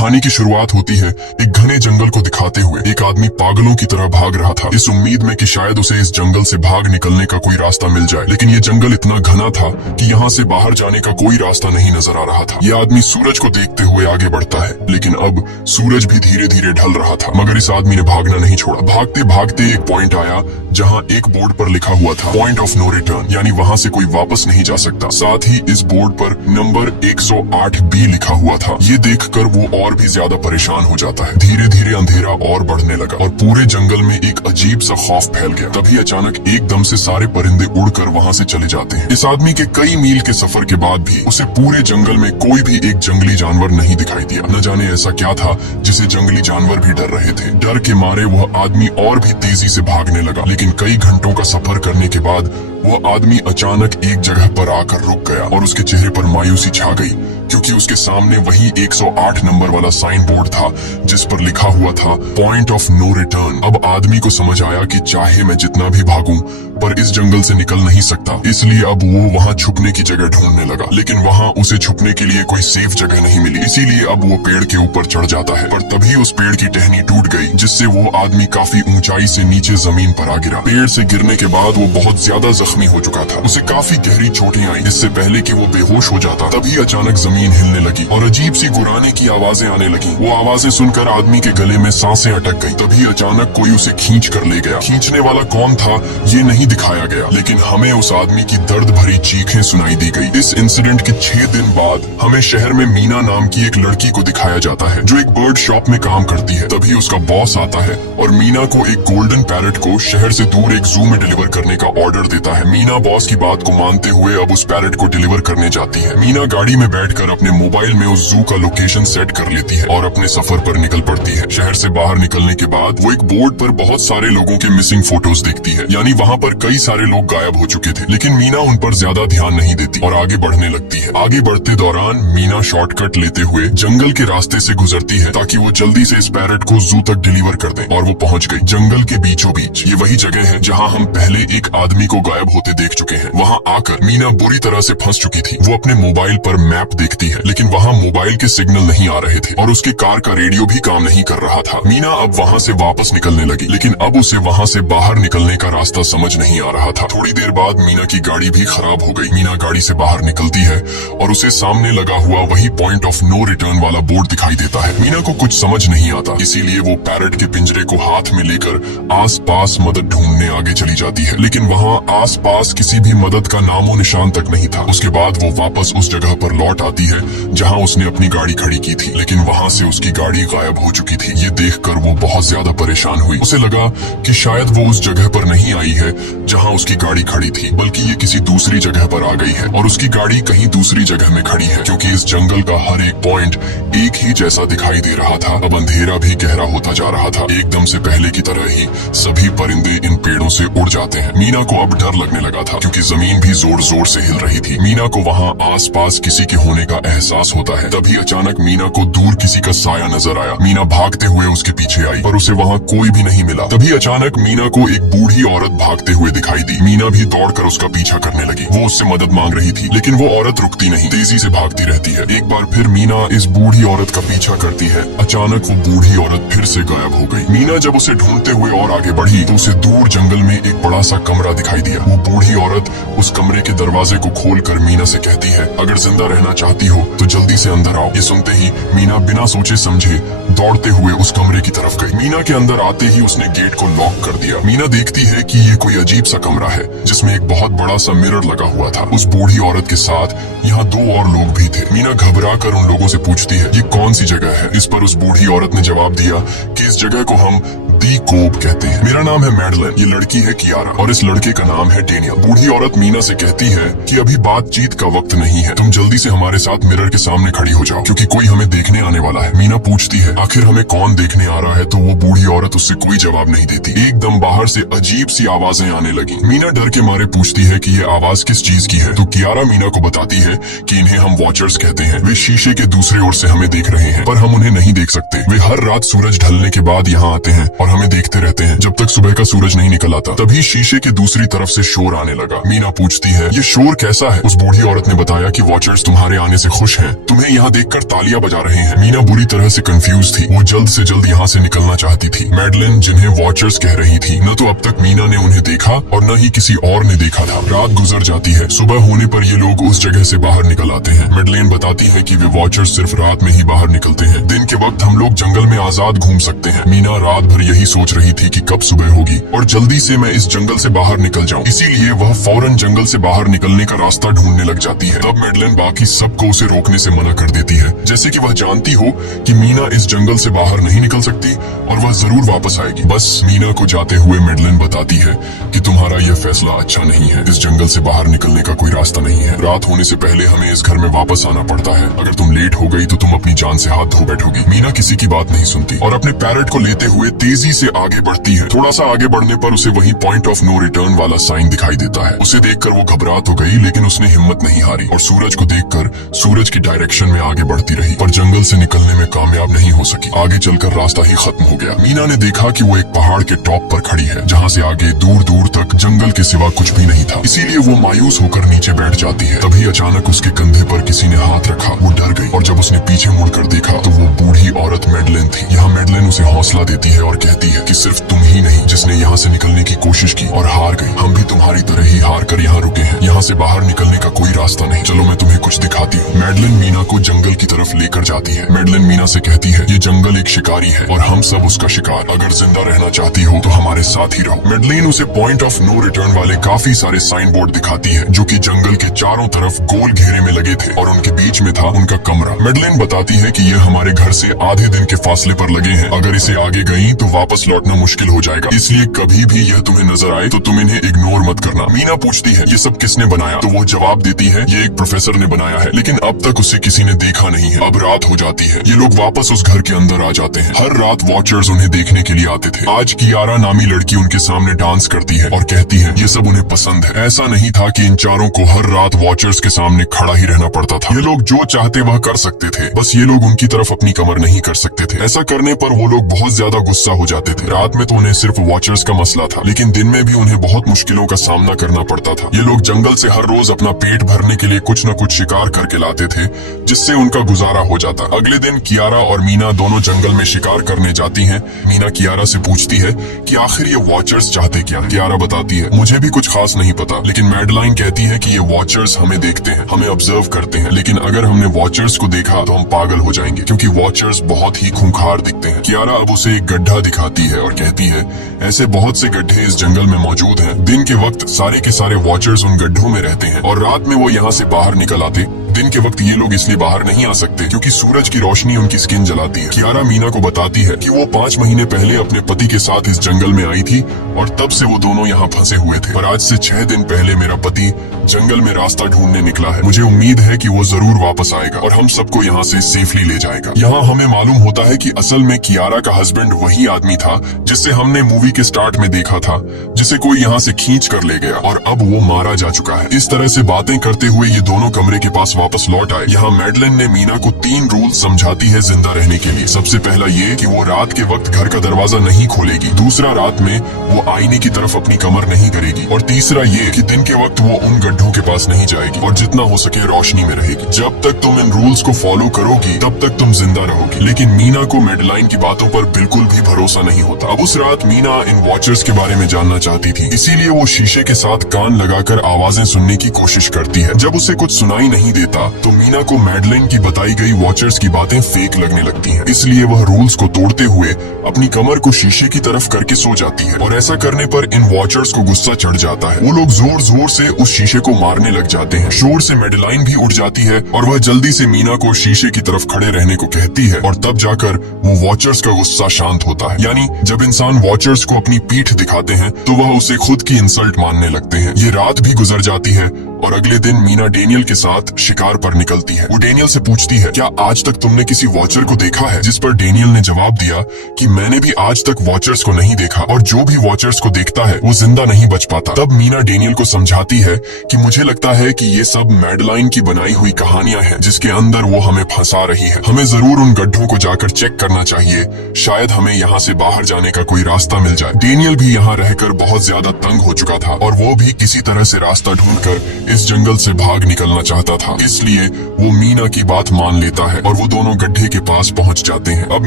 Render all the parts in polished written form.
कहानी की शुरुआत होती है एक घने जंगल को दिखाते हुए। एक आदमी पागलों की तरह भाग रहा था, इस उम्मीद में कि शायद उसे इस जंगल से भाग निकलने का कोई रास्ता मिल जाए, लेकिन ये जंगल इतना घना था कि यहाँ से बाहर जाने का कोई रास्ता नहीं नजर आ रहा था। ये आदमी सूरज को देखते हुए आगे बढ़ता है, लेकिन अब सूरज भी धीरे धीरे ढल रहा था, मगर इस आदमी ने भागना नहीं छोड़ा। भागते भागते एक पॉइंट आया जहाँ एक बोर्ड पर लिखा हुआ था पॉइंट ऑफ नो रिटर्न, यानी वहाँ से कोई वापस नहीं जा सकता। साथ ही इस बोर्ड पर नंबर 108B लिखा हुआ था। ये देखकर वो और भी ज्यादा परेशान हो जाता है। धीरे धीरे अंधेरा और बढ़ने लगा और पूरे जंगल में एक अजीब सा खौफ फैल गया। तभी अचानक एकदम से सारे परिंदे उड़कर वहाँ से चले जाते हैं। इस आदमी के कई मील के सफर के बाद भी उसे पूरे जंगल में कोई भी एक जंगली जानवर नहीं दिखाई दिया। न जाने ऐसा क्या था जिसे जंगली जानवर भी डर रहे थे। डर के मारे वह आदमी और भी तेजी से भागने लगा, लेकिन कई घंटों का सफर करने के बाद वह आदमी अचानक एक जगह पर आकर रुक गया और उसके चेहरे पर मायूसी छा गई, क्योंकि उसके सामने वही 108 नंबर वाला साइन बोर्ड था जिस पर लिखा हुआ था पॉइंट ऑफ नो रिटर्न। अब आदमी को समझ आया कि चाहे मैं जितना भी भागूं पर इस जंगल से निकल नहीं सकता, इसलिए अब वो वहाँ छुपने की जगह ढूंढने लगा, लेकिन वहाँ उसे छुपने के लिए कोई सेफ जगह नहीं मिली। इसीलिए अब वो पेड़ के ऊपर चढ़ जाता है, पर तभी उस पेड़ की टहनी टूट गई, जिससे वो आदमी काफी ऊंचाई से नीचे जमीन पर आ गिरा। पेड़ से गिरने के बाद वो बहुत ज्यादा जख्मी हो चुका था, उसे काफी गहरी चोटें आई। इससे पहले कि वो बेहोश हो जाता तभी अचानक जमीन हिलने लगी और अजीब सी गुर्राने की आवाजें आने लगी। वो आवाजें सुनकर आदमी के गले में सांसें अटक गई। तभी अचानक कोई उसे खींच कर ले गया। खींचने वाला कौन था ये नहीं दिखाया गया, लेकिन हमें उस आदमी की दर्द भरी चीखें सुनाई दी गई। इस इंसिडेंट के 6 दिन बाद हमें शहर में मीना नाम की एक लड़की को दिखाया जाता है जो एक बर्ड शॉप में काम करती है। तभी उसका बॉस आता है और मीना को एक गोल्डन पैरट को शहर से दूर एक जू में डिलीवर करने का ऑर्डर देता है। मीना बॉस की बात को मानते हुए अब उस पैरट को डिलीवर करने जाती है। मीना गाड़ी में बैठकर अपने मोबाइल में उस जू का लोकेशन सेट कर लेती है और अपने सफर पर निकल पड़ती है। शहर से बाहर निकलने के बाद वो एक बोर्ड पर बहुत सारे लोगों के मिसिंग फोटोज देखती है, यानी वहाँ पर कई सारे लोग गायब हो चुके थे, लेकिन मीना उन पर ज्यादा ध्यान नहीं देती और आगे बढ़ने लगती है। आगे बढ़ते दौरान मीना शॉर्टकट लेते हुए जंगल के रास्ते से गुजरती है ताकि वो जल्दी से इस पैरट को जू तक डिलीवर कर दे, और वो पहुँच गई जंगल के बीचों बीच। ये वही जगह है जहाँ हम पहले एक आदमी को गायब होते देख चुके हैं। वहाँ आकर मीना बुरी तरह से फंस चुकी थी। वो अपने मोबाइल पर मैप देखती है, लेकिन वहाँ मोबाइल के सिग्नल नहीं आ रहे थे और उसके कार का रेडियो भी काम नहीं कर रहा था। मीना अब वहाँ से वापस निकलने लगी, लेकिन अब उसे वहाँ से बाहर निकलने का रास्ता समझ नहीं आ रहा था। थोड़ी देर बाद मीना की गाड़ी भी खराब हो गई। मीना गाड़ी से बाहर निकलती है और उसे सामने लगा हुआ वही पॉइंट ऑफ नो रिटर्न वाला बोर्ड दिखाई देता है। मीना को कुछ समझ नहीं आता, इसीलिए वो पैरट के पिंजरे को हाथ में लेकर आसपास मदद ढूंढने आगे चली जाती है, लेकिन वहाँ आसपास किसी भी मदद का नामो निशान तक नहीं था। उसके बाद वो वापस उस जगह पर लौट आती है जहाँ उसने अपनी गाड़ी खड़ी की थी, लेकिन वहाँ से उसकी गाड़ी गायब हो चुकी थी। ये देखकर वो बहुत ज्यादा परेशान हुई। उसे लगा कि शायद वो उस जगह पर नहीं आई है जहाँ उसकी गाड़ी खड़ी थी, बल्कि ये किसी दूसरी जगह पर आ गई है और उसकी गाड़ी कहीं दूसरी जगह में खड़ी है, क्योंकि इस जंगल का हर एक पॉइंट एक ही जैसा दिखाई दे रहा था। अब अंधेरा भी गहरा होता जा रहा था। एकदम से पहले की तरह ही सभी परिंदे इन पेड़ों से उड़ जाते हैं। मीना को अब डर लगने लगा था, क्योंकि जमीन भी जोर जोर से हिल रही थी। मीना को वहाँ आसपास किसी के होने का एहसास होता है। तभी अचानक मीना को दूर किसी का साया नजर आया। मीना भागते हुए उसके पीछे आई, पर उसे वहाँ कोई भी नहीं मिला। तभी अचानक मीना को एक बूढ़ी औरत भागते हुए दिखाई दी। मीना भी दौड़कर उसका पीछा करने लगी। वो उससे मदद मांग रही थी, लेकिन वो औरत रुकती नहीं, तेजी से भागती रहती है। एक बार फिर मीना इस बूढ़ी औरत का पीछा करती है। अचानक वो बूढ़ी औरत फिर से गायब हो गई। मीना जब उसे ढूंढते हुए और आगे बढ़ी तो उसे दूर जंगल में एक बड़ा सा कमरा दिखाई दिया। वो बूढ़ी औरत उस कमरे के दरवाजे को खोलकर मीना से कहती है, अगर जिंदा रहना चाहती हो तो जल्दी से अंदर आओ। ये सुनते ही मीना बिना सोचे समझे दौड़ते हुए उस कमरे की तरफ गई। मीना के अंदर आते ही उसने गेट को लॉक कर दिया। मीना देखती है कि ये कोई अजीब सा कमरा है जिसमें एक बहुत बड़ा सा मिरर लगा हुआ था। उस बूढ़ी औरत के साथ यहाँ 2 और लोग भी थे। मीना घबरा कर उन लोगों से पूछती है, ये कौन सी जगह है? इस पर उस बूढ़ी औरत ने जवाब दिया कि इस जगह को हम दी कोब कहते हैं। मेरा नाम है मैडलिन, ये लड़की है कियारा और इस लड़के का नाम है डेनियल। बूढ़ी औरत मीना से कहती है कि अभी बातचीत का वक्त नहीं है, तुम जल्दी से हमारे साथ मिरर के सामने खड़ी हो जाओ, क्योंकि कोई हमें देखने आने वाला है। मीना पूछती है, आखिर हमें कौन देखने आ रहा है? तो वो बूढ़ी औरत उससे कोई जवाब नहीं देती। एकदम बाहर से अजीब सी आवाजें आने लगी। मीना डर के मारे पूछती है कि ये आवाज किस चीज की है? तो कियारा मीना को बताती है कि इन्हें हम वॉचर्स कहते हैं। वे शीशे के दूसरे ओर से हमें देख रहे हैं, पर हम उन्हें नहीं देख सकते। वे हर रात सूरज ढलने के बाद यहाँ आते हैं और हमें देखते रहते हैं जब तक सुबह का सूरज नहीं निकल आता। तभी शीशे के दूसरी तरफ से शोर आने लगा। मीना पूछती है, ये शोर कैसा है? उस बूढ़ी औरत ने बताया कि वॉचर्स तुम्हारे आने से खुश हैं, तुम्हें यहाँ देखकर तालियां बजा रहे हैं। मीना बुरी तरह से कंफ्यूज थी। वो जल्द से जल्द यहाँ से निकलना चाहती थी। मैडलिन जिन्हें वॉचर्स कह रही थी, न तो अब तक मीना ने उन्हें देखा और न ही किसी और ने देखा था। रात गुजर जाती है। सुबह होने पर ये लोग उस जगह से बाहर निकल आते हैं। मैडलिन बताती है कि वे वॉचर्स सिर्फ रात में ही बाहर निकलते हैं। दिन के वक्त हम लोग जंगल में आजाद घूम सकते हैं। मीना रात भर यही सोच रही थी कि कब सुबह होगी और जल्दी से मैं इस जंगल से बाहर निकल जाऊं। इसीलिए वह फौरन जंगल से बाहर निकलने का रास्ता ढूंढने लग जाती है। तब मैडलिन बाकी सबको उसे रोकने से मना कर देती है, जैसे कि वह जानती हो कि मीना इस जंगल से बाहर नहीं निकल सकती और वह जरूर वापस आएगी। बस मीना को जाते हुए मैडलिन बताती है कि तुम्हारा यह फैसला अच्छा नहीं है। इस जंगल से बाहर निकलने का कोई रास्ता नहीं है। रात होने से पहले हमें इस घर में वापस आना पड़ता है। अगर तुम लेट हो गई तो तुम अपनी जान से हाथ धो बैठोगी। मीना किसी की बात नहीं सुनती और अपने पैरेट को लेते हुए तेजी से आगे बढ़ती है। थोड़ा सा आगे बढ़ने पर उसे वही पॉइंट ऑफ नो रिटर्न वाला साइन दिखाई देता है। उसे देखकर वो घबरा तो गई, लेकिन उसने हिम्मत नहीं हारी और सूरज को देखकर सूरज की डायरेक्शन में आगे बढ़ती रही, पर जंगल से निकलने में कामयाब नहीं हो सकी। आगे चलकर रास्ता ही खत्म हो गया। मीना ने देखा कि वो एक पहाड़ के टॉप पर खड़ी है, जहाँ से आगे दूर दूर तक जंगल के सिवा कुछ भी नहीं था। इसीलिए वो मायूस होकर नीचे बैठ जाती है। तभी अचानक उसके कंधे पर किसी ने हाथ रखा। वो डर गई और जब उसने पीछे मुड़कर देखा तो वो बूढ़ी औरत मैडलिन थी। यहाँ मैडलिन उसे हौसला देती है और कहती है कि सिर्फ तुम ही नहीं जिसने यहाँ से निकलने की कोशिश की और हार गई। हम भी तुम्हारी तरह ही हार कर यहाँ रुके हैं। यहाँ से बाहर निकलने का कोई रास्ता नहीं। चलो मैं तुम्हें कुछ दिखाती हूँ। मैडलिन मीना को जंगल की तरफ लेकर जाती है। मैडलिन मीना से कहती है, ये जंगल एक शिकारी है और हम सब उसका शिकार। अगर जिंदा रहना चाहती हो तो हमारे साथ ही रहो। मैडलिन उसे पॉइंट ऑफ नो रिटर्न वाले काफी सारे साइन बोर्ड दिखाती है, जो कि जंगल के चारों तरफ गोल घेरे में लगे थे और उनके बीच में था उनका कमरा। मैडलिन बताती है कि ये हमारे घर से आधे दिन के फासले पर लगे हैं। अगर इसे आगे गई तो वापस लौटना मुश्किल हो जाएगा, इसलिए कभी भी यह तुम्हें नजर आए तो तुम इन्हें इग्नोर मत करना। मीना पूछती है, ये सब किसने बनाया? तो वो जवाब देती है, ये एक प्रोफेसर ने बनाया है, लेकिन अब तक उसे किसी ने देखा नहीं है। अब रात हो जाती है। ये लोग वापस उस घर के अंदर आ जाते हैं। हर रात वॉचर्स उन्हें देखने के लिए आते थे। आज कियारा नामी लड़की उनके सामने डांस करती है और कहती है ये सब उन्हें पसंद है। ऐसा नहीं था कि इन चारों को हर रात वॉचर्स के सामने खड़ा ही रहना पड़ता था। ये लोग जो चाहते वह कर सकते थे, बस ये लोग उनकी तरफ अपनी कमर नहीं कर सकते थे। ऐसा करने पर वो लोग बहुत ज्यादा गुस्सा हो जाते थे। रात में तो उन्हें सिर्फ वॉचर्स का मसला था, लेकिन दिन में भी उन्हें बहुत मुश्किलों का सामना करना पड़ता था। ये लोग जंगल से हर रोज अपना पेट भरने के लिए कुछ न कुछ शिकार करके लाते थे, जिससे उनका गुजारा हो जाता। अगले दिन कियारा और मीना दोनों जंगल में शिकार करने जाती हैं। मीना कियारा से पूछती है कि आखिर ये वॉचर्स चाहते क्या? कियारा बताती है, मुझे भी कुछ खास नहीं पता, लेकिन मैडलाइन कहती है कि ये वॉचर्स हमें देखते हैं, हमें ऑब्जर्व करते हैं, लेकिन अगर हमने वॉचर्स को देखा तो हम पागल हो जाएंगे, क्योंकि वॉचर्स बहुत ही खूंखार दिखते हैं। कियारा अब उसे एक गड्ढा दिखाती है और कहती है, ऐसे बहुत से गड्ढे इस जंगल में मौजूद हैं। दिन के वक्त सारे के सारे वॉचर्स उन गड्ढों में रहते हैं और रात में वो यहाँ से बाहर निकल आते। दिन के वक्त ये लोग इसलिए बाहर नहीं आ सकते क्योंकि सूरज की रोशनी उनकी स्किन जलाती है। कियारा मीना को बताती है कि वो 5 महीने पहले अपने पति के साथ इस जंगल में आई थी और तब से वो दोनों यहाँ फंसे हुए थे। पर आज से 6 दिन पहले मेरा पति जंगल में रास्ता ढूंढने निकला है। मुझे उम्मीद है कि वो जरूर वापस आएगा और हम सबको यहाँ से सेफली ले जाएगा। यहाँ हमें मालूम होता है कि असल में कियारा का हस्बैंड वही आदमी था जिससे हमने मूवी के स्टार्ट में देखा था, जिसे कोई यहाँ से खींच कर ले गया और अब वो मारा जा चुका है। इस तरह से बातें करते हुए ये दोनों कमरे के पास वापस लौट आए। यहाँ मैडलिन ने मीना को 3 रूल समझाती है जिंदा रहने के लिए। सबसे पहला ये कि वो रात के वक्त घर का दरवाजा नहीं खोलेगी। दूसरा, रात में वो आईने की तरफ अपनी कमर नहीं करेगी। और तीसरा ये कि दिन के वक्त वो उन गड्ढों के पास नहीं जाएगी और जितना हो सके रोशनी में रहेगी। जब तक तुम इन रूल्स को फॉलो करोगी तब तक तुम जिंदा रहोगी। लेकिन मीना को मैडलाइन की बातों पर बिल्कुल भी भरोसा नहीं होता। अब उस रात मीना इन वॉचर्स के बारे में जानना चाहती थी, इसीलिए वो शीशे के साथ कान लगाकर आवाजें सुनने की कोशिश करती है। जब उसे कुछ सुनाई नहीं देता तो मीना को मैडलिन की बताई गई वॉचर्स की बातें फेक लगने लगती हैं। इसलिए वह रूल्स को तोड़ते हुए अपनी कमर को शीशे की तरफ करके सो जाती है और ऐसा करने पर इन वॉचर्स को गुस्सा चढ़ जाता है। वो लोग जोर जोर से उस शीशे को मारने लग जाते हैं। शोर से मैडलाइन भी उठ जाती है और वह जल्दी से मीना को शीशे की तरफ खड़े रहने को कहती है और तब जाकर वो वॉचर्स का गुस्सा शांत होता है। यानी जब इंसान वॉचर्स को अपनी पीठ दिखाते हैं तो वह उसे खुद की इंसल्ट मानने लगते हैं। ये रात भी गुजर जाती है और अगले दिन मीना डेनियल के साथ शिकार शिकार पर निकलती है। वो डेनियल से पूछती है, क्या आज तक तुमने किसी वॉचर को देखा है? जिस पर डेनियल ने जवाब दिया कि मैंने भी आज तक वॉचर्स को नहीं देखा और जो भी वॉचर्स को देखता है वो जिंदा नहीं बच पाता। तब मीना डेनियल को समझाती है कि मुझे लगता है कि ये सब मैडलाइन की बनाई हुई कहानियां हैं जिसके अंदर वो हमें फंसा रही है। हमें जरूर उन गड्ढों को जाकर चेक करना चाहिए, शायद हमें यहाँ से बाहर जाने का कोई रास्ता मिल जाए। डेनियल भी यहाँ रहकर बहुत ज्यादा तंग हो चुका था और वो भी किसी तरह से रास्ता ढूंढकर इस जंगल से भाग निकलना चाहता था, इसलिए वो मीना की बात मान लेता है और वो दोनों गड्ढे के पास पहुंच जाते हैं। अब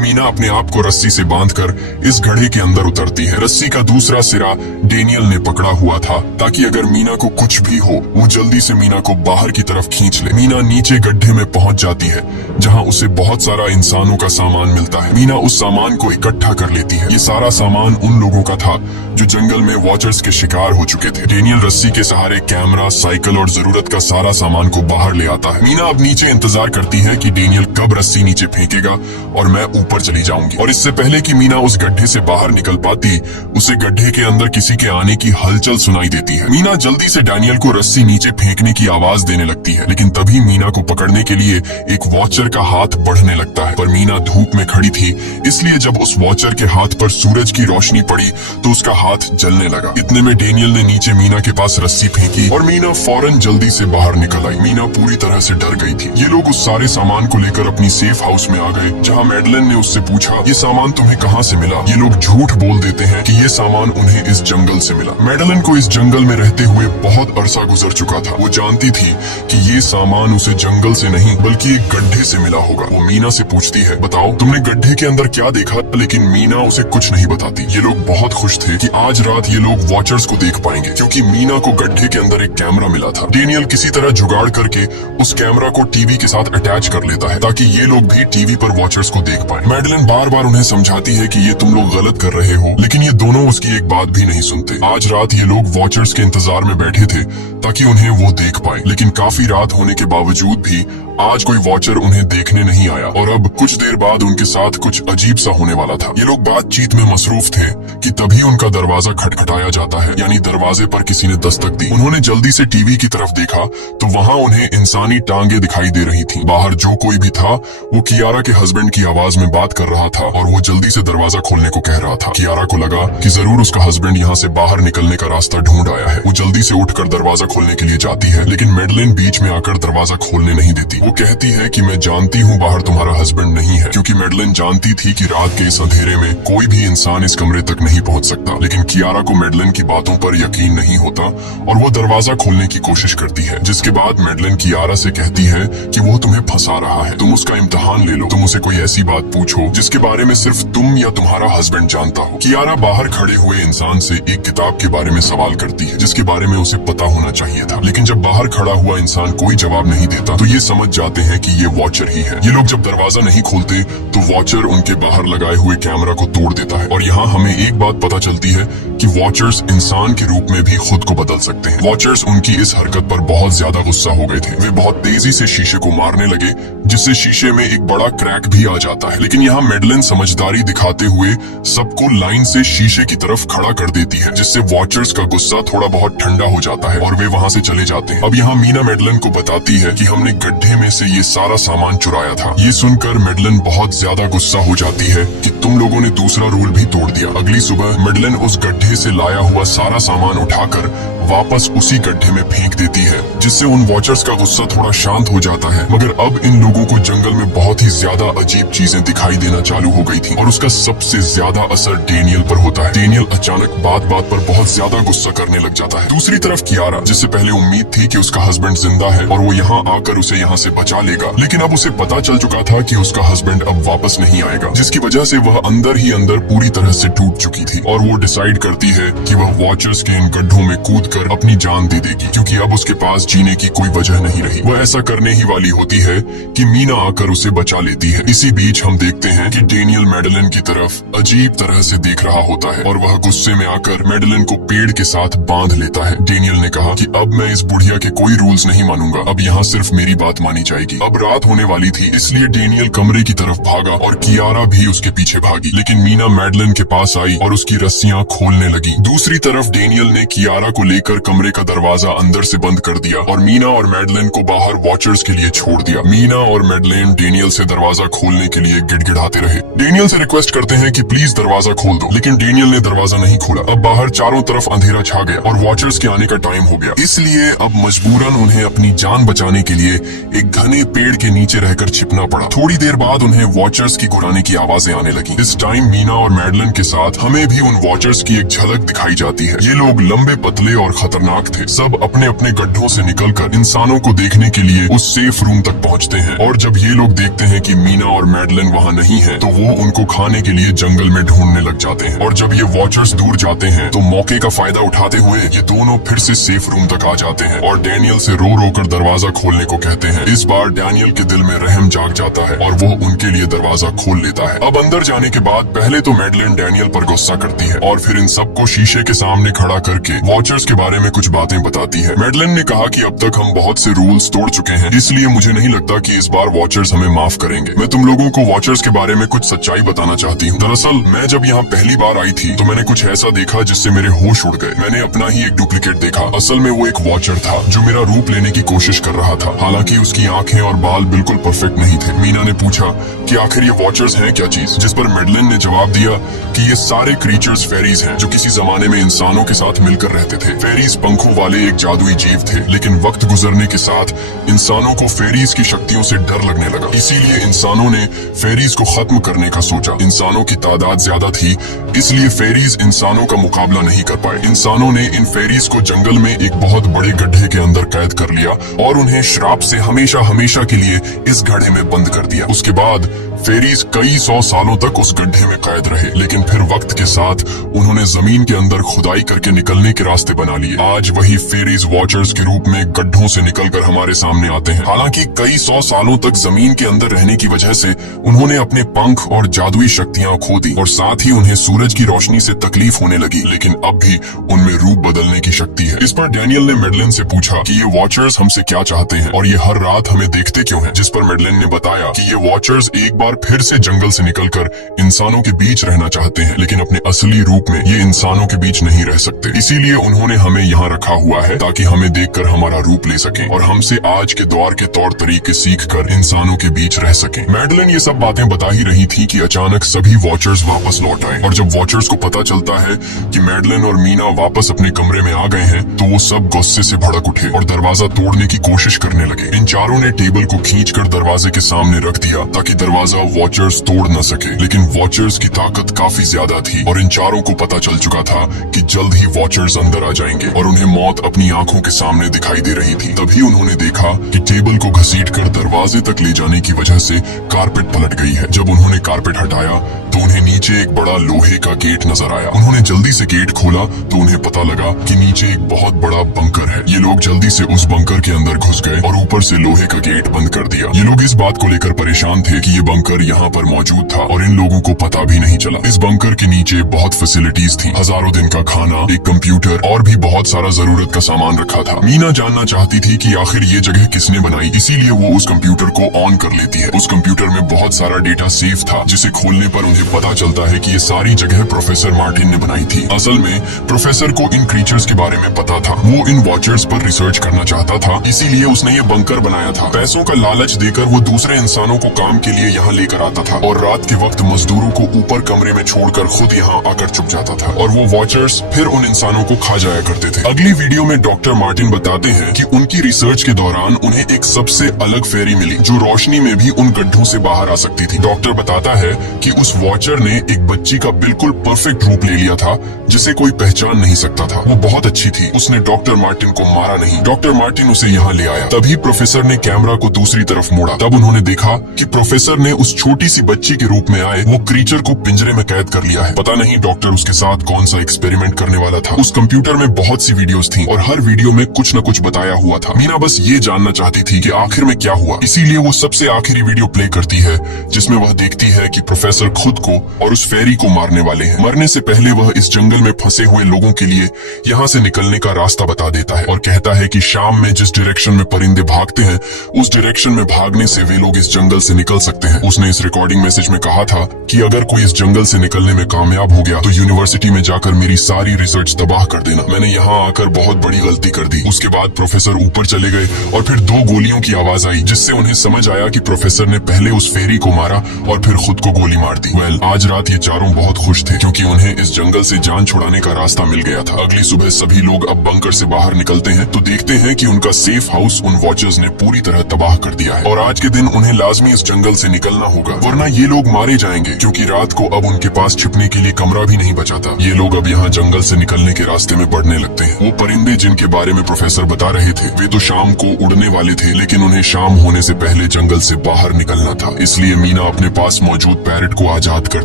मीना अपने आप को रस्सी से बांधकर इस गड्ढे के अंदर उतरती है। रस्सी का दूसरा सिरा डेनियल ने पकड़ा हुआ था ताकि अगर मीना को कुछ भी हो वो जल्दी से मीना को बाहर की तरफ खींच ले। मीना नीचे गड्ढे में पहुंच जाती है जहां उसे बहुत सारा इंसानों का सामान मिलता है। मीना उस सामान को इकट्ठा कर लेती है। ये सारा सामान उन लोगों का था जो जंगल में वॉचर्स के शिकार हो चुके थे। डेनियल रस्सी के सहारे कैमरा, साइकिल और जरूरत का सारा सामान को बाहर ले आता है। मीना अब नीचे इंतजार करती है कि डेनियल कब रस्सी नीचे फेंकेगा और मैं ऊपर चली जाऊंगी। और इससे पहले कि मीना उस गड्ढे से बाहर निकल पाती, उसे गड्ढे के अंदर किसी के आने की हलचल सुनाई देती है। मीना जल्दी से डेनियल को रस्सी नीचे फेंकने की आवाज देने लगती है, लेकिन तभी मीना को पकड़ने के लिए एक वॉचर का हाथ बढ़ने लगता है। पर मीना धूप में खड़ी थी, इसलिए जब उस वॉचर के हाथ पर सूरज की रोशनी पड़ी तो उसका हाथ जलने लगा। इतने में डेनियल ने नीचे मीना के पास रस्सी फेंकी और मीना फौरन जल्दी से बाहर निकल आई। मीना पूरी तरह से डर गई थी। ये लोग उस सारे सामान को लेकर अपनी सेफ हाउस में आ गए, जहाँ मैडलिन ने उससे पूछा, ये सामान तुम्हें कहाँ से मिला? ये लोग झूठ बोल देते हैं कि ये सामान उन्हें इस जंगल से मिला। मैडलिन को इस जंगल में रहते हुए बहुत अरसा गुजर चुका था। वो जानती थी कि ये सामान उसे जंगल से नहीं बल्कि एक गड्ढे से मिला होगा। वो मीना से पूछती है, बताओ तुमने गड्ढे के अंदर क्या देखा? लेकिन मीना उसे कुछ नहीं बताती। ये लोग बहुत खुश थे कि आज रात ये लोग वॉचर्स को देख पाएंगे, क्योंकि मीना को गड्ढे के अंदर एक कैमरा मिला था। डेनियल किसी तरह जुगाड़ करके उस कैमरा को टीवी के साथ अटैच कर लेता है ताकि ये लोग भी टीवी पर वॉचर्स को देख पाए। मैडलिन बार बार उन्हें समझाती है कि ये तुम लोग गलत कर रहे हो, लेकिन ये दोनों उसकी एक बात भी नहीं सुनते। आज रात ये लोग वॉचर्स के इंतजार में बैठे थे ताकि उन्हें वो देख पाए, लेकिन काफी रात होने के बावजूद भी आज कोई वॉचर उन्हें देखने नहीं आया और अब कुछ देर बाद उनके साथ कुछ अजीब सा होने वाला था। ये लोग बातचीत में मसरूफ थे कि तभी उनका दरवाजा खटखटाया जाता है, यानी दरवाजे पर किसी ने दस्तक दी। उन्होंने जल्दी से टीवी की तरफ देखा तो वहाँ उन्हें इंसानी टांगे दिखाई दे रही थी। बाहर जो कोई भी था वो कियारा के हस्बैंड की आवाज में बात कर रहा था और वो जल्दी से दरवाजा खोलने को कह रहा था। कियारा को लगा कि जरूर उसका हस्बैंड यहाँ से बाहर निकलने का रास्ता ढूंढ आया है। वो जल्दी से उठकर दरवाजा खोलने के लिए जाती है, लेकिन मैडलिन बीच में आकर दरवाजा खोलने नहीं देती। वो कहती है कि मैं जानती हूँ बाहर तुम्हारा हस्बैंड नहीं है, क्योंकि मैडलिन जानती थी कि रात के इस अंधेरे में कोई भी इंसान इस कमरे तक नहीं पहुँच सकता। लेकिन कियारा को मैडलिन की बातों पर यकीन नहीं होता और वो दरवाजा खोलने की कोशिश करती है, जिसके बाद मैडलिन कियारा से कहती है कि वो तुम्हें फंसा रहा है, तुम उसका इम्तिहान ले लो, तुम उसे कोई ऐसी बात पूछो जिसके बारे में सिर्फ तुम या तुम्हारा हस्बैंड जानता हो। कियारा बाहर खड़े हुए इंसान से एक किताब के बारे में सवाल करती है जिसके बारे में उसे पता होना चाहिए था, लेकिन जब बाहर खड़ा हुआ इंसान कोई जवाब नहीं देता तो ये समझ जाते हैं कि ये वॉचर ही है। ये लोग जब दरवाजा नहीं खोलते तो वॉचर उनके बाहर लगाए हुए कैमरा को तोड़ देता है और यहाँ हमें एक बात पता चलती है कि वॉचर्स इंसान के रूप में भी खुद को बदल सकते हैं। वॉचर्स उनकी इस हरकत पर बहुत ज्यादा गुस्सा हो गए थे। वे बहुत तेजी से शीशे को मारने लगे, जिससे शीशे में एक बड़ा क्रैक भी आ जाता है। लेकिन यहाँ मैडलिन समझदारी दिखाते हुए सबको लाइन से शीशे की तरफ खड़ा कर देती है, जिससे वॉचर्स का गुस्सा थोड़ा बहुत ठंडा हो जाता है और वे वहाँ से चले जाते हैं। अब यहाँ मीना मैडलिन को बताती है कि हमने गड्ढे में से ये सारा सामान चुराया था। ये सुनकर मैडलिन बहुत ज्यादा गुस्सा हो जाती है कि तुम लोगों ने दूसरा रूल भी तोड़ दिया। अगली सुबह मैडलिन उस गड्ढे से लाया हुआ सारा सामान उठाकर वापस उसी गड्ढे में फेंक देती है, जिससे उन वॉचर्स का गुस्सा थोड़ा शांत हो जाता है। मगर अब इन लोगों को जंगल में बहुत ही ज्यादा अजीब चीजें दिखाई देना चालू हो गई थी और उसका सबसे ज्यादा असर डेनियल पर होता है। डेनियल अचानक बात बात पर बहुत ज्यादा गुस्सा करने लग जाता है। दूसरी तरफ कियारा, जिससे पहले उम्मीद थी कि उसका हस्बैंड जिंदा है और वो यहाँ आकर उसे यहाँ से बचा लेगा, लेकिन अब उसे पता चल चुका था कि उसका हस्बैंड अब वापस नहीं आएगा, जिसकी वजह से वह अंदर ही अंदर पूरी तरह से टूट चुकी थी और वो डिसाइड करती है कि वह वॉचर्स के इन गड्ढों में कूद कर अपनी जान दे देगी, क्योंकि अब उसके पास जीने की कोई वजह नहीं रही। वह ऐसा करने ही वाली होती है कि मीना आकर उसे बचा लेती है। इसी बीच हम देखते हैं कि डेनियल मैडलिन की तरफ अजीब तरह से देख रहा होता है और वह गुस्से में आकर मैडलिन को पेड़ के साथ बांध लेता है। डेनियल ने कहा कि अब मैं इस बुढ़िया के कोई रूल्स नहीं मानूंगा, अब यहाँ सिर्फ मेरी बात मानी जाएगी। अब रात होने वाली थी, इसलिए डेनियल कमरे की तरफ भागा और कियारा भी उसके पीछे भागी, लेकिन मीना मैडलिन के पास आई और उसकी रस्सियां खोलने लगी। दूसरी तरफ डेनियल ने कियारा को लेकर लेकर कमरे का दरवाजा अंदर से बंद कर दिया और मीना और मैडलिन को बाहर वॉचर्स के लिए छोड़ दिया। मीना और मैडलिन डेनियल से दरवाजा खोलने के लिए गिड़गिड़ाते रहे। डेनियल से रिक्वेस्ट करते हैं कि प्लीज दरवाजा खोल दो, लेकिन डेनियल ने दरवाजा नहीं खोला। अब बाहर चारों तरफ अंधेरा छा गया और वॉचर्स के आने का टाइम हो गया, इसलिए अब मजबूरन उन्हें अपनी जान बचाने के लिए एक घने पेड़ के नीचे रहकर छिपना पड़ा। थोड़ी देर बाद उन्हें वॉचर्स की गुर्राने की आवाजें आने लगी। इस टाइम मीना और मैडलिन के साथ हमें भी उन वॉचर्स की एक झलक दिखाई जाती है। ये लोग लंबे, पतले और खतरनाक थे। सब अपने अपने गड्ढों से निकलकर इंसानों को देखने के लिए उस सेफ रूम तक पहुंचते हैं और जब ये लोग देखते हैं कि मीना और मैडलिन वहाँ नहीं है तो वो उनको खाने के लिए जंगल में ढूंढने लग जाते हैं। और जब ये वॉचर्स दूर जाते हैं तो मौके का फायदा उठाते हुए ये दोनों फिर से सेफ रूम तक आ जाते हैं और डैनियल से रो रो कर दरवाजा खोलने को कहते हैं। इस बार डैनियल के दिल में रहम जाग जाता है और वो उनके लिए दरवाजा खोल लेता है। अब अंदर जाने के बाद पहले तो मैडलिन डैनियल पर गुस्सा करती है और फिर इन सबको शीशे के सामने खड़ा करके वॉचर्स के बारे में कुछ बातें बताती है। मैडलिन ने कहा कि अब तक हम बहुत से रूल्स तोड़ चुके हैं, इसलिए मुझे नहीं लगता कि इस बार वॉचर्स हमें माफ करेंगे। मैं तुम लोगों को वॉचर्स के बारे में कुछ सच्चाई बताना चाहती हूँ। दरअसल मैं जब यहाँ पहली बार आई थी तो मैंने कुछ ऐसा देखा जिससे मेरे होश उड़ गए। मैंने अपना ही एक डुप्लीकेट देखा। असल में वो एक वॉचर था जो मेरा रूप लेने की कोशिश कर रहा था। हालांकि उसकी आंखें और बाल बिल्कुल परफेक्ट नहीं थे। मीना ने पूछा कि आखिर ये वॉचर्स हैं क्या चीज, जिस पर मैडलिन ने जवाब दिया कि ये सारे क्रीचर्स फेरीज हैं जो किसी जमाने में इंसानों के साथ मिलकर रहते थे। फेरीज पंखों वाले एक जादुई जीव थे, लेकिन वक्त गुजरने के साथ इंसानों को फेरीज की शक्तियों से डर लगने लगा। इसीलिए इंसानों ने फेरीज को खत्म करने का सोचा। इंसानों की तादाद ज्यादा थी, इसलिए फेरीज इंसानों का मुकाबला नहीं कर पाए। इंसानों ने इन फेरीज को जंगल में एक बहुत बड़े गड्ढे के अंदर कैद कर लिया और उन्हें श्राप से हमेशा हमेशा के लिए इस गड्ढे में बंद कर दिया। उसके बाद फेरीज कई 100 सालों तक उस गड्ढे में कैद रहे, लेकिन फिर वक्त के साथ उन्होंने जमीन के अंदर खुदाई करके निकलने के रास्ते बना लिए। आज वही फेरीज वॉचर्स के रूप में गड्ढों से निकलकर हमारे सामने आते हैं। हालांकि कई 100 सालों तक जमीन के अंदर रहने की वजह से उन्होंने अपने पंख और जादुई शक्तियां खो दी और साथ ही उन्हें सूरज की रोशनी से तकलीफ होने लगी, लेकिन अब भी उनमें रूप बदलने की शक्ति है। इस पर डैनियल ने मैडलिन से पूछा कि ये वॉचर्स हमसे क्या चाहते हैं और ये हर रात हमें देखते क्यों हैं, जिस पर मैडलिन ने बताया कि ये वॉचर्स एक बार फिर से जंगल से निकलकर इंसानों के बीच रहना चाहते हैं, लेकिन अपने असली रूप में ये इंसानों के बीच नहीं रह सकते। इसीलिए उन्होंने हमें यहाँ रखा हुआ है ताकि हमें देखकर हमारा रूप ले सकें और हमसे आज के दौर के तौर तरीके सीखकर इंसानों के बीच रह सकें। मैडलिन ये सब बातें बता ही रही थी कि अचानक सभी वॉचर्स वापस लौट आए और जब वॉचर्स को पता चलता है कि मैडलिन और मीना वापस अपने कमरे में आ गए हैं तो वो सब गुस्से से भड़क उठे और दरवाजा तोड़ने की कोशिश करने लगे। इन चारों ने टेबल को खींचकर दरवाजे के सामने रख दिया ताकि दरवाजा वॉचर्स तोड़ न सके, लेकिन वॉचर्स की ताकत काफी ज्यादा थी और इन चारों को पता चल चुका था कि जल्द ही वॉचर्स अंदर आ जाएंगे और उन्हें मौत अपनी आंखों के सामने दिखाई दे रही थी। तभी उन्होंने देखा कि टेबल को घसीटकर दरवाजे तक ले जाने की वजह से कारपेट पलट गई है। जब उन्होंने कारपेट हटाया तो उन्हें नीचे एक बड़ा लोहे का गेट नजर आया। उन्होंने जल्दी से गेट खोला तो उन्हें पता लगा कि नीचे एक बहुत बड़ा बंकर है। ये लोग जल्दी से उस बंकर के अंदर घुस गए और ऊपर से लोहे का गेट बंद कर दिया। ये लोग इस बात को लेकर परेशान थे कि ये बंकर यहाँ पर मौजूद था और इन लोगों को पता भी नहीं चला। इस बंकर के नीचे बहुत फैसिलिटीज थी, हजारों दिन का खाना, एक कंप्यूटर और भी बहुत सारा जरूरत का सामान रखा था। मीना जानना चाहती थी कि आखिर ये जगह किसने बनाई, इसीलिए वो उस कंप्यूटर को ऑन कर लेती है। उस कंप्यूटर में बहुत सारा डेटा सेफ था, जिसे खोलने पर उन्हें पता चलता है कि ये सारी जगह प्रोफेसर मार्टिन ने बनाई थी। असल में प्रोफेसर को इन क्रीचर्स के बारे में पता था। वो इन वॉचर्स पर रिसर्च करना चाहता था, इसीलिए उसने ये बंकर बनाया था। पैसों का लालच देकर वो दूसरे इंसानों को काम के लिए यहाँ लेकर आता था और रात के वक्त मजदूरों को ऊपर कमरे में छोड़कर खुद यहाँ आकर छुप जाता था और वो वॉचर्स फिर उन इंसानों को खा जाया करते थे। अगली वीडियो में डॉक्टर मार्टिन बताते हैं कि उनकी रिसर्च के दौरान उन्हें एक सबसे अलग फेरी मिली जो रोशनी में भी उन गड्ढों से बाहर आ सकती थी। डॉक्टर बताता है कि उस वॉचर ने एक बच्ची का बिल्कुल परफेक्ट रूप ले लिया था जिसे कोई पहचान नहीं सकता था। वो बहुत अच्छी थी, उसने डॉक्टर मार्टिन को मारा नहीं। डॉक्टर मार्टिन उसे यहाँ ले आया। तभी प्रोफेसर ने कैमरा को दूसरी तरफ मोड़ा। तब उन्होंने देखा कि प्रोफेसर ने उस छोटी सी बच्ची के रूप में आए वो क्रीचर को पिंजरे में कैद कर लिया है। पता नहीं डॉक्टर उसके साथ कौन सा एक्सपेरिमेंट करने वाला था। उस कंप्यूटर में बहुत सी वीडियोस थी और हर वीडियो में कुछ न कुछ बताया हुआ था। मीना बस ये जानना चाहती थी कि आखिर में क्या हुआ, इसीलिए वो सबसे आखिरी वीडियो प्ले करती है जिसमें वह देखती है कि प्रोफेसर खुद को और उस फेरी को मारने वाले हैं। मरने से पहले वह इस जंगल में फंसे हुए लोगों के लिए यहाँ से निकलने का रास्ता बता देता है और कहता है कि शाम में जिस डायरेक्शन में परिंदे भागते हैं उस डायरेक्शन में भागने से वे लोग इस जंगल से निकल सकते हैं। उसने इस रिकॉर्डिंग मैसेज में कहा था कि अगर कोई इस जंगल से निकलने में कामयाब हो गया तो यूनिवर्सिटी में जाकर मेरी सारी रिसर्च तबाह कर देना। मैंने यहाँ आकर बहुत बड़ी गलती कर दी। उसके बाद प्रोफेसर ऊपर चले गए और फिर 2 गोलियों की आवाज आई, जिससे उन्हें समझ आया कि प्रोफेसर ने पहले उस फेरी को मारा और फिर खुद को गोली मार दी। आज रात ये चारों बहुत खुश थे क्योंकि उन्हें इस जंगल से जान छुड़ाने का रास्ता मिल गया था। अगली सुबह सभी लोग अब बंकर से बाहर निकलते हैं तो देखते हैं कि उनका सेफ हाउस उन वॉचर्स ने पूरी तरह तबाह कर दिया है और आज के दिन उन्हें लाजमी इस जंगल से निकलना होगा, वरना ये लोग मारे जाएंगे क्योंकि रात को अब उनके पास छिपने के लिए कमरा भी नहीं बचा था। ये लोग अब यहाँ जंगल से निकलने के रास्ते में बढ़ने लगते हैं। वो परिंदे जिनके बारे में प्रोफेसर बता रहे थे वे तो शाम को उड़ने वाले थे, लेकिन उन्हें शाम होने से पहले जंगल से बाहर निकलना था। इसलिए मीना अपने पास मौजूद पैरट को आजाद कर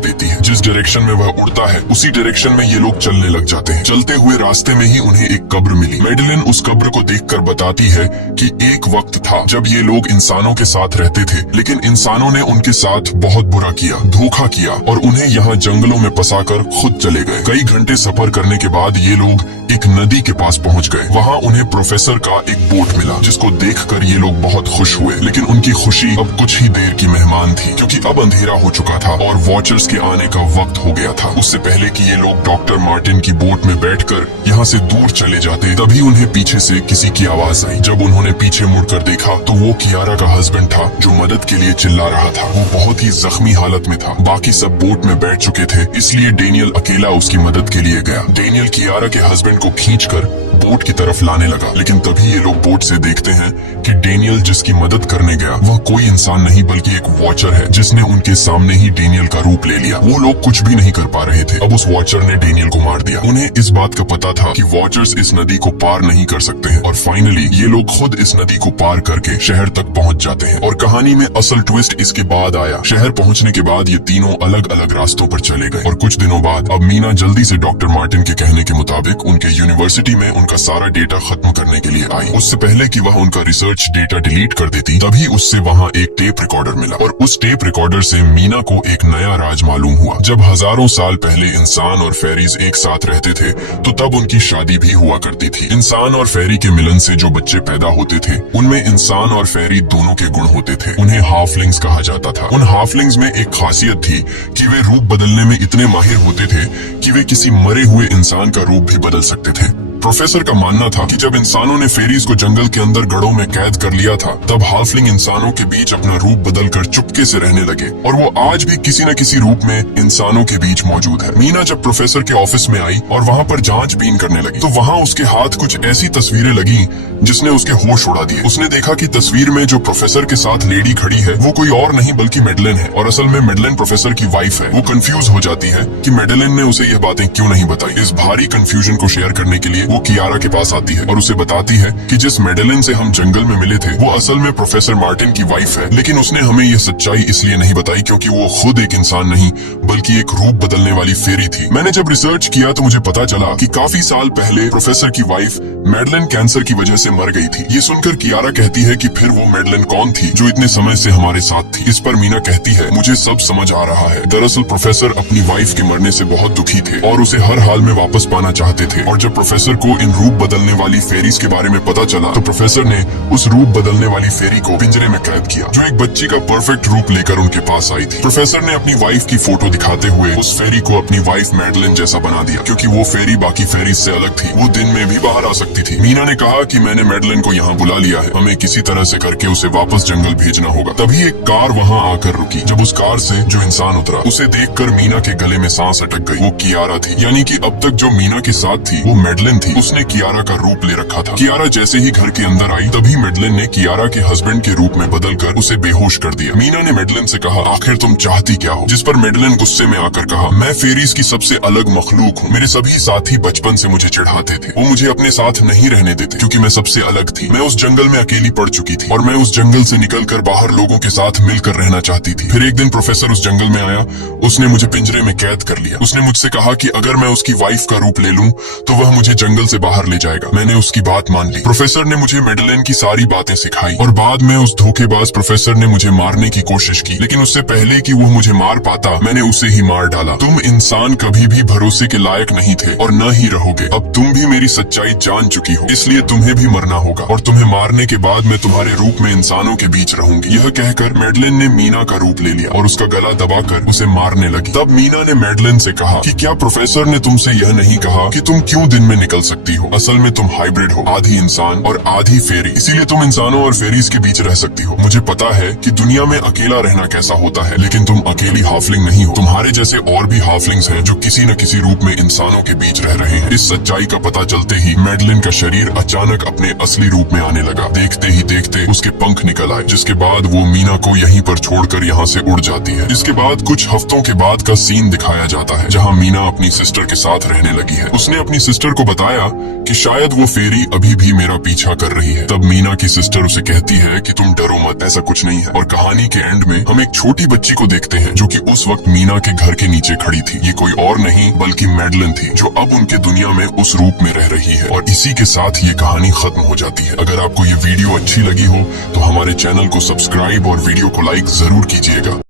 देती है। जिस डायरेक्शन में वह उड़ता है उसी डायरेक्शन में ये लोग चलने लग जाते हैं। चलते हुए रास्ते में ही उन्हें एक कब्र मिली। मैडेलिन उस कब्र को देखकर बताती है कि एक वक्त था जब ये लोग इंसानों के साथ रहते थे, लेकिन इंसानों ने उनके साथ बहुत बुरा किया, धोखा किया और उन्हें यहाँ जंगलों में फंसाकर खुद चले गए। कई घंटे सफर करने के बाद ये लोग एक नदी के पास पहुंच गए। वहाँ उन्हें प्रोफेसर का एक बोट मिला, जिसको देखकर ये लोग बहुत खुश हुए, लेकिन उनकी खुशी अब कुछ ही देर की मेहमान थी क्योंकि अब अंधेरा हो चुका था और वॉचर्स के आने का वक्त हो गया था। उससे पहले कि ये लोग डॉक्टर मार्टिन की बोट में बैठकर यहाँ से दूर चले जाते, तभी उन्हें पीछे से किसी की आवाज आई। जब उन्होंने पीछे मुड़कर देखा तो वो कियारा का हस्बैंड था जो मदद के लिए चिल्ला रहा था। वो बहुत ही जख्मी हालत में था। बाकी सब बोट में बैठ चुके थे, इसलिए डेनियल अकेला उसकी मदद के लिए गया। डेनियल कियारा के हस्बैंड को खींचकर बोट की तरफ लाने लगा, लेकिन तभी ये लोग बोट से देखते हैं कि डेनियल जिसकी मदद करने गया वह कोई इंसान नहीं बल्कि एक वॉचर है, जिसने उनके सामने ही डेनियल का रूप ले लिया। वो लोग कुछ भी नहीं कर पा रहे थे। अब उस वॉचर ने डेनियल को मार दिया। उन्हें इस बात का पता था कि वॉचर्स इस नदी को पार नहीं कर सकते हैं और फाइनली ये लोग खुद इस नदी को पार करके शहर तक पहुंच जाते हैं। और कहानी में असल ट्विस्ट इसके बाद आया। शहर पहुंचने के बाद ये तीनों अलग अलग रास्तों पर चले गए और कुछ दिनों बाद अब मीना जल्दी से डॉक्टर मार्टिन के कहने के मुताबिक उनके यूनिवर्सिटी में उनका सारा डेटा खत्म करने के लिए आई। उससे पहले कि वह उनका रिसर्च डेटा डिलीट कर देती, तभी उससे वहाँ एक टेप रिकॉर्डर मिला और उस टेप रिकॉर्डर से मीना को एक नया राज मालूम हुआ। जब हजारों साल पहले इंसान और फेरीज एक साथ रहते थे तो तब उनकी शादी भी हुआ करती थी। इंसान और फेरी के मिलन से जो बच्चे पैदा होते थे उनमें इंसान और फेरी दोनों के गुण होते थे। उन्हें हाफलिंग्स कहा जाता था। उन हाफलिंग्स में एक खासियत थी कि वे रूप बदलने में इतने माहिर होते थे कि वे किसी मरे हुए इंसान का रूप भी बदल सकते थे। प्रोफेसर का मानना था कि जब इंसानों ने फेरीज को जंगल के अंदर गढ़ों में कैद कर लिया था तब हाफलिंग इंसानों के बीच अपना रूप बदलकर चुपके से रहने लगे और वो आज भी किसी न किसी रूप में इंसानों के बीच मौजूद है। मीना जब प्रोफेसर के ऑफिस में आई और वहाँ पर जांचबीन करने लगी तो वहाँ उसके हाथ कुछ ऐसी तस्वीरें लगी जिसने उसके होश उड़ा दिए। उसने देखा कि तस्वीर में जो प्रोफेसर के साथ लेडी खड़ी है वो कोई और नहीं बल्कि मेडलिन है और असल में मेडलिन प्रोफेसर की वाइफ है। वो कंफ्यूज हो जाती है कि मेडलिन ने उसे यह बातें क्यों नहीं बताई। इस भारी कंफ्यूजन को शेयर करने के लिए वो कियारा के पास आती है और उसे बताती है कि जिस मेडलिन से हम जंगल में मिले थे वो असल में प्रोफेसर मार्टिन की वाइफ है, लेकिन उसने हमें यह सच्चाई इसलिए नहीं बताई क्योंकि वो खुद एक इंसान नहीं बल्कि एक रूप बदलने वाली फेरी थी। मैंने जब रिसर्च किया तो मुझे पता चला कि काफी साल पहले प्रोफेसर की वाइफ मेडलिन कैंसर की वजह से मर गई थी। ये सुनकर कियारा कहती है कि फिर वो मेडलिन कौन थी जो इतने समय से हमारे साथ थी। इस पर मीना कहती है मुझे सब समझ आ रहा है। दरअसल प्रोफेसर अपनी वाइफ के मरने से बहुत दुखी थे और उसे हर हाल में वापस पाना चाहते थे और जब प्रोफेसर को इन रूप बदलने वाली फेरीज के बारे में पता चला तो प्रोफेसर ने उस रूप बदलने वाली फेरी को पिंजरे में कैद किया जो एक बच्ची का परफेक्ट रूप लेकर उनके पास आई थी। प्रोफेसर ने अपनी वाइफ की फोटो दिखाते हुए उस फेरी को अपनी वाइफ मेडलिन जैसा बना दिया क्योंकि वो फेरी बाकी फेरीज से अलग थी। वो दिन में भी बाहर आ सकती थी। मीना ने कहा कि मैंने मेडलिन को यहाँ बुला लिया है, हमें किसी तरह से करके उसे वापस जंगल भेजना होगा। तभी एक कार वहाँ आकर रुकी। जब उस कार से जो इंसान उतरा उसे देखकर मीना के गले में सांस अटक गई। वो कियारा थी, यानी कि अब तक जो मीना के साथ थी वो मेडलिन थी। उसने कियारा का रूप ले रखा था। कियारा जैसे ही घर के अंदर आई तभी मेडलिन ने कियारा के हस्बैंड के रूप में बदलकर उसे बेहोश कर दिया। मीना ने मेडलिन से कहा आखिर तुम चाहती क्या हो, जिस पर मेडलिन गुस्से में आकर कहा मैं फेरीज की सबसे अलग मखलूक हूँ। मेरे सभी साथी बचपन से मुझे चिढ़ाते थे, वो मुझे अपने साथ नहीं रहने देते क्योंकि मैं सबसे अलग थी। मैं उस जंगल में अकेली पड़ चुकी थी और मैं उस जंगल से निकलकर बाहर लोगों के साथ मिलकर रहना चाहती थी। फिर एक दिन प्रोफेसर उस जंगल में आया, उसने मुझे पिंजरे में कैद कर लिया। उसने मुझसे कहा कि अगर मैं उसकी वाइफ का रूप ले लूं तो वह मुझे जंगल जंगल से बाहर ले जाएगा। मैंने उसकी बात मान ली। प्रोफेसर ने मुझे मेडेलिन की सारी बातें सिखाई और बाद में उस धोखेबाज प्रोफेसर ने मुझे मारने की कोशिश की, लेकिन उससे पहले कि वो मुझे मार पाता मैंने उसे ही मार डाला। तुम इंसान कभी भी भरोसे के लायक नहीं थे और न ही रहोगे। अब तुम भी मेरी सच्चाई जान चुकी हो, इसलिए तुम्हें भी मरना होगा और तुम्हें मारने के बाद मैं तुम्हारे रूप में इंसानों के बीच रहूंगी। यह कहकर मेडेलिन ने मीना का रूप ले लिया और उसका गला दबाकर उसे मारने लगी। तब मीना ने मेडेलिन से कहा कि क्या प्रोफेसर ने तुमसे यह नहीं कहा कि तुम क्यों दिन में निकल सकती हो? असल में तुम हाइब्रिड हो, आधी इंसान और आधी फेरी, इसीलिए तुम इंसानों और फेरीज के बीच रह सकती हो। मुझे पता है कि दुनिया में अकेला रहना कैसा होता है, लेकिन तुम अकेली हाफलिंग नहीं हो। तुम्हारे जैसे और भी हाफलिंग्स हैं जो किसी न किसी रूप में इंसानों के बीच रह रहे हैं। इस सच्चाई का पता चलते ही मेडेलिन का शरीर अचानक अपने असली रूप में आने लगा। देखते ही देखते उसके पंख निकल आए, जिसके बाद वो मीना को यहीं पर छोड़कर यहाँ से उड़ जाती है। इसके बाद कुछ हफ्तों के बाद का सीन दिखाया जाता है, जहाँ मीना अपनी सिस्टर के साथ रहने लगी है। उसने अपनी सिस्टर को बताया कि शायद वो फेरी अभी भी मेरा पीछा कर रही है। तब मीना की सिस्टर उसे कहती है कि तुम डरो मत, ऐसा कुछ नहीं है। और कहानी के एंड में हम एक छोटी बच्ची को देखते हैं जो कि उस वक्त मीना के घर के नीचे खड़ी थी। ये कोई और नहीं बल्कि मेडेलिन थी, जो अब उनके दुनिया में उस रूप में रह रही है। और इसी के साथ ये कहानी खत्म हो जाती है। अगर आपको ये वीडियो अच्छी लगी हो तो हमारे चैनल को सब्सक्राइब और वीडियो को लाइक जरूर कीजिएगा।